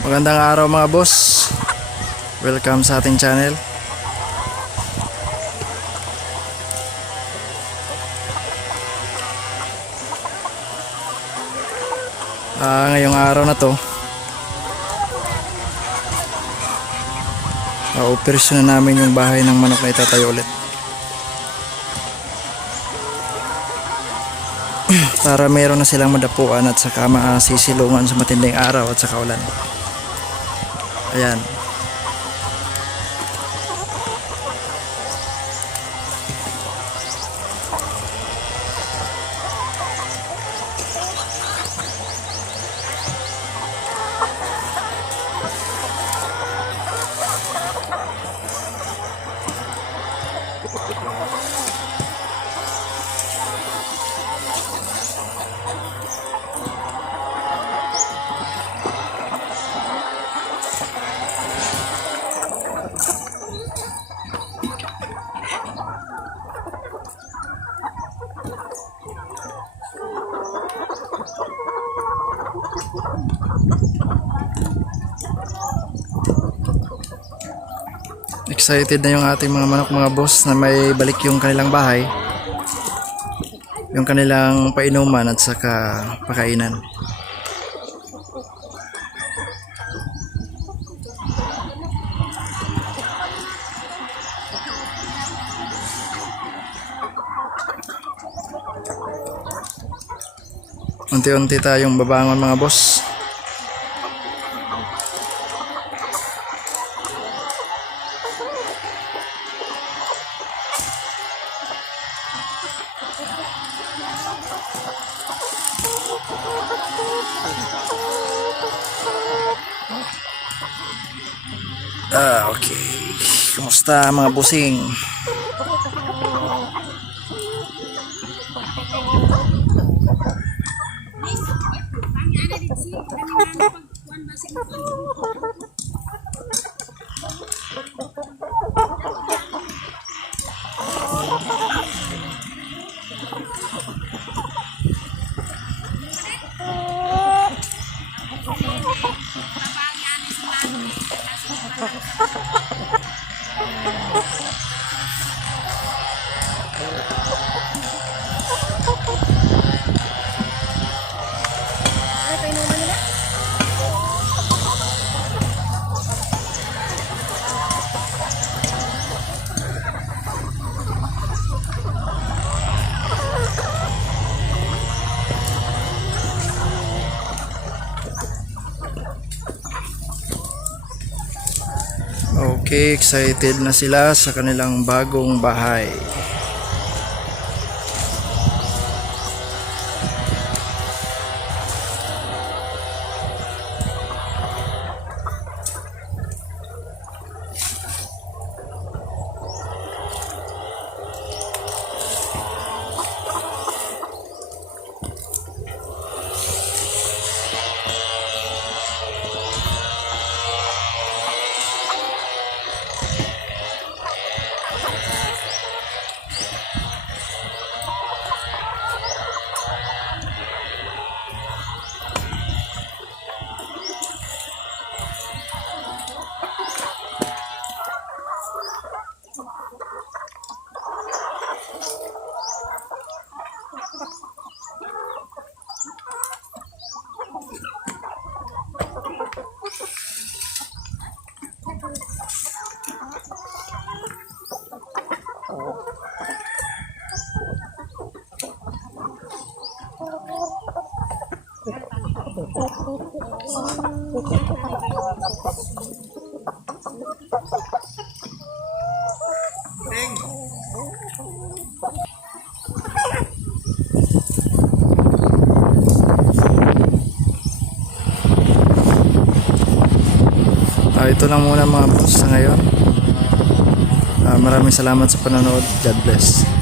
Magandang araw mga boss. Welcome sa ating channel. Ngayong araw na to, operasyon na namin yung bahay ng manok na itatayo ulit. Para meron na silang madapuan at saka sisilungan sa matinding araw at saka ulan. Ayan. Excited na yung ating mga manok mga boss na may balik yung kanilang bahay, yung kanilang painuman at saka pakainan. Unti-unti tayong babangon mga boss. Okay. Kumusta mga busing? Okay, excited na sila sa kanilang bagong bahay. Ito lang muna mga boss sa ngayon. Maraming salamat sa panonood. God bless.